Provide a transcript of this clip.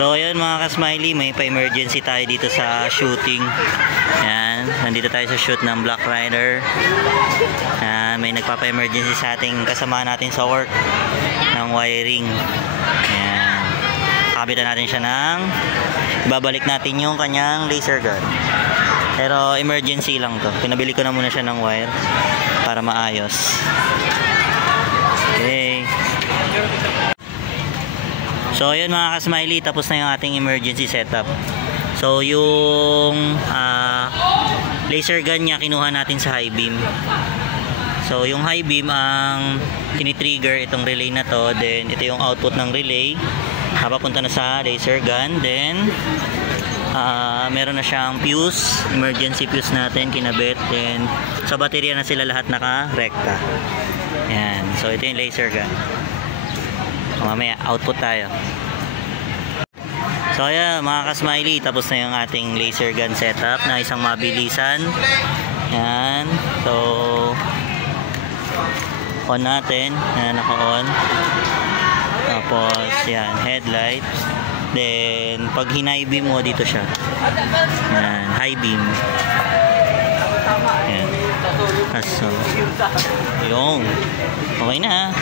So ayun mga ka-smiley, may pa-emergency tayo dito sa shooting. Yan, nandito tayo sa shoot ng Black Rider. May nagpapa-emergency sa ating kasama natin sa work ng wiring. Yan, kabitan natin siya ng babalik natin yung kanyang laser gun. Pero emergency lang to. Pinabili ko na muna siya ng wire para maayos. Okay. So ayun mga ka-smiley, tapos na yung ating emergency setup. So yung laser gun niya kinuha natin sa high beam. So yung high beam ang tinitrigger itong relay na to. Then ito yung output ng relay, papunta na sa laser gun. Then meron na siyang fuse, emergency fuse natin kinabit. Then sa baterya na sila lahat naka-rekta. Yan, so ito yung laser gun. Mamaya output tayo. So ayan mga ka-smiley, tapos na yung ating laser gun setup na isang mabilisan. Yan, so on natin. Yan, naka-on. Tapos yan, headlight. Then pag high beam mo, dito siya. Yan, high beam. Yan. So, yung okay na.